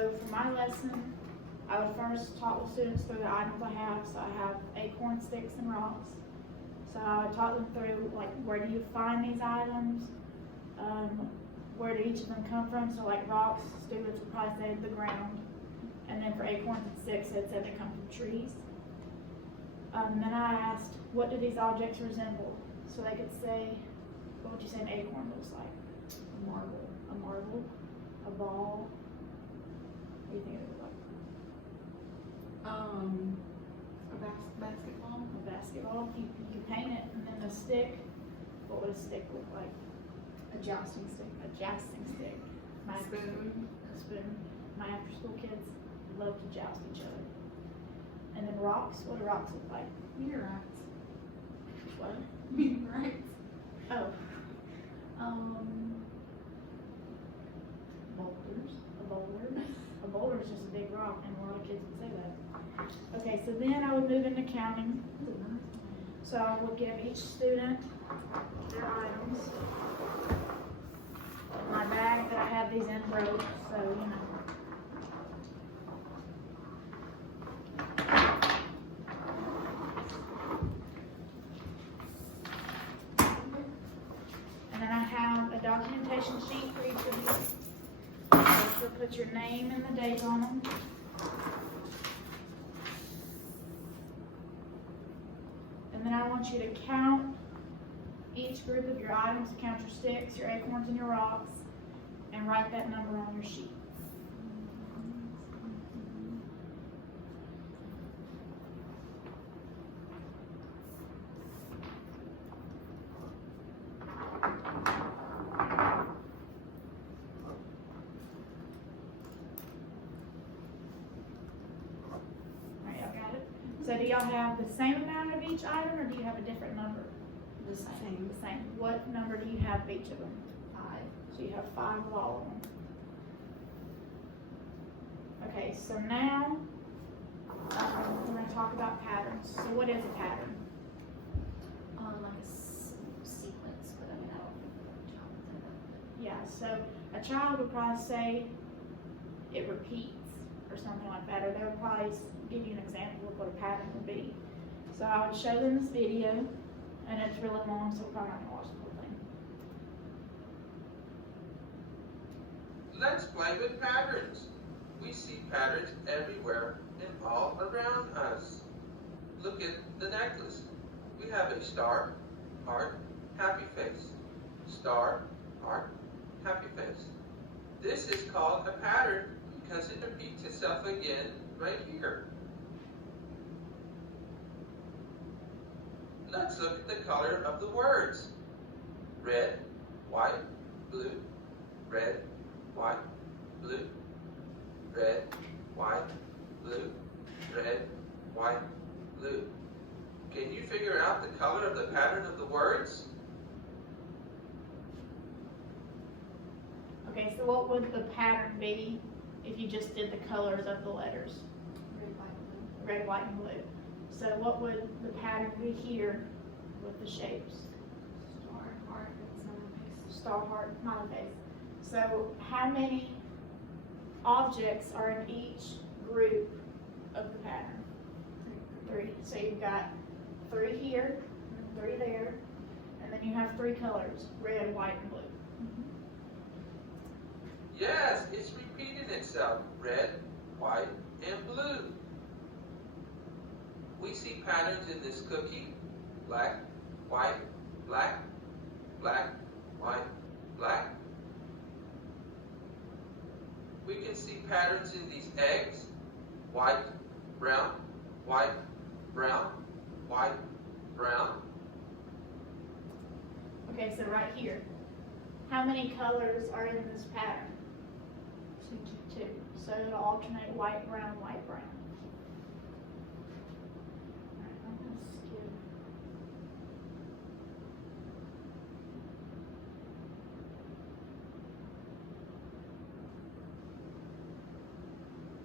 So for my lesson, I would first talk with students through the items I have. So I have acorn, sticks, and rocks. So I would talk them through, like, where do you find these items? Where do each of them come from? So like rocks, students would probably say the ground. And then for acorns and sticks, they'd say they come from trees. Then I asked, what do these objects resemble? So they could say, what would you say an acorn looks like? A marble. A marble, a ball. What do you think it would look like? A basketball. A basketball. You paint it, and then the stick. What would a stick look like? A jousting stick. A jousting stick. A spoon. A spoon. My after-school kids love to joust each other. And then rocks. What do rocks look like? Meteorites. What? Meteorites. Oh. Boulders. A boulder. A boulder is just a big rock, and a lot of kids would say that. Okay, so then I would move into counting. So I would give each student their items. My bag that I have these in broke, so you know. And then I have a documentation sheet for each of these. So you'll put your name and the date on them. And then I want you to count each group of your items, count your sticks, your acorns, and your rocks, and write that number on your sheet. Alright, y'all got it? So do y'all have the same amount of each item, or do you have a different number? The same. The same. What number do you have of each of them? 5. So you have 5 of all of them. Okay, so now we're going to talk about patterns. So what is a pattern? Like a sequence, but I mean, I don't think the child would say that. Yeah, so a child would probably say it repeats or something like that, or they would probably give you an example of what a pattern would be. So I would show them this video, and it's really long, so we're probably not going to watch the whole thing. Let's play with patterns. We see patterns everywhere and all around us. Look at the necklace. We have a star, heart, happy face. Star, heart, happy face. This is called a pattern because it repeats itself again right here. Let's look at the color of the words. Red, white, blue, red, white, blue, red, white, blue, red, white, blue. Can you figure out the color of the pattern of the words? Okay, so what would the pattern be if you just did the colors of the letters? Red, white, blue. Red, white, and blue. So what would the pattern be here with the shapes? Star, heart, and smiley face. Star, heart, smiley face. So how many objects are in each group of the pattern? 3. So you've got 3 here, 3 there, and then you have 3 colors, red, white, and blue. Yes, it's repeating itself. Red, white, and blue. We see patterns in this cookie. Black, white, black, black, white, black. We can see patterns in these eggs. White, brown, white, brown, white, brown. Okay, so right here, how many colors are in this pattern? 2. So it'll alternate white, brown, white, brown. Alright, I'm gonna skip.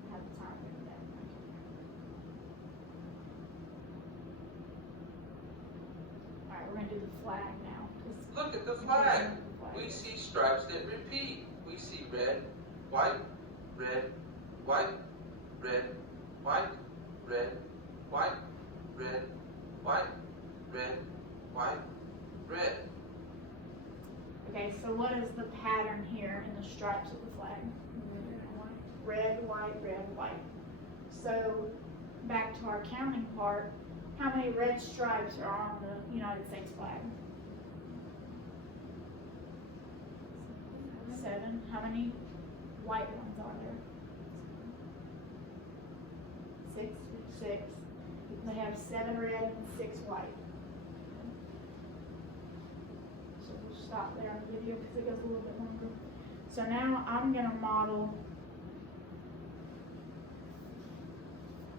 I have the time written down. Alright, we're gonna do the flag now. 'Cause Look at the you can't flag. see the flag. We see stripes that repeat. We see red, white, red, white, red, white, red, white, red, white, red, white, red. Okay, so what is the pattern here in the stripes of the flag? Red, white, red, white. So, back to our counting part, how many red stripes are on the United States flag? 7. How many white ones are there? 6. They have 7 red and 6 white. So we'll stop there on the video because it goes a little bit longer. So now I'm going to model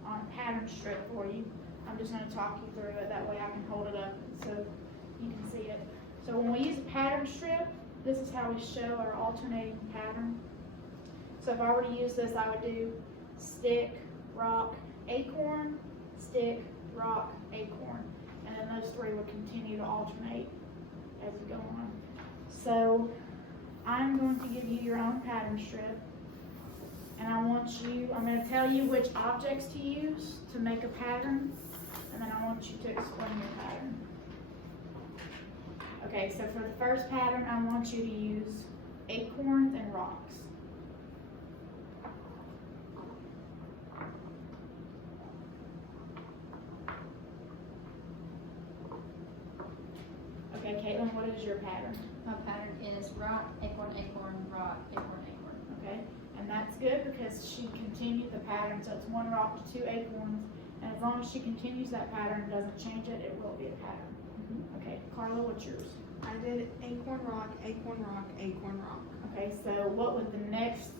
on a pattern strip for you. I'm just going to talk you through it, that way I can hold it up so you can see it. So when we use a pattern strip, this is how we show our alternating pattern. So if I were to use this, I would do stick, rock, acorn, stick, rock, acorn. And then those 3 would continue to alternate as you go on. So I'm going to give you your own pattern strip. And I'm going to tell you which objects to use to make a pattern, and then I want you to explain your pattern. Okay, so for the first pattern, I want you to use acorns and rocks. Okay, Caitlin, what is your pattern? My pattern is rock, acorn, acorn, rock, acorn, acorn. Okay, and that's good because she continued the pattern, so it's 1 rock to 2 acorns, and as long as she continues that pattern and doesn't change it, it will be a pattern. Okay, Carla, what's yours? I did acorn, rock, acorn, rock, acorn, rock. Okay, so what would the next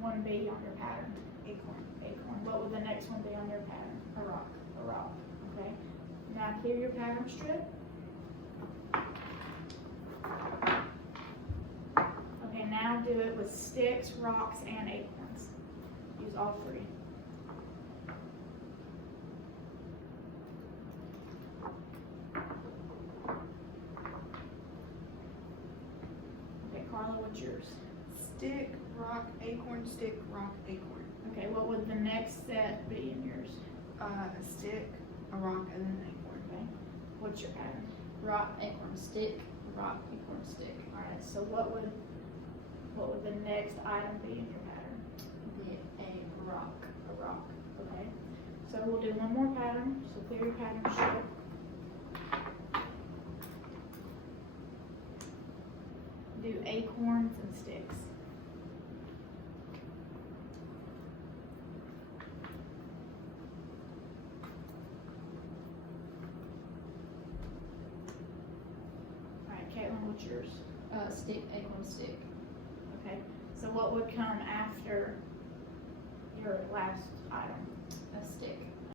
one be on your pattern? Acorn. Acorn. What would the next one be on your pattern? A rock. A rock. Okay. Now clear your pattern strip. Okay, now do it with sticks, rocks, and acorns. Use all 3. Okay, Carla, what's yours? Stick, rock, acorn, stick, rock, acorn. Okay, what would the next set be in yours? A stick, a rock, and then an acorn. Okay. What's your pattern? Rock, acorn, stick, rock, acorn, stick. Alright, so what would the next item be in your pattern? Be a rock. A rock, okay? So we'll do one more pattern, so clear your pattern strip. Do acorns and sticks. Alright, Caitlin, what's yours? Stick, acorn, stick. Okay, so what would come after your last item? A stick.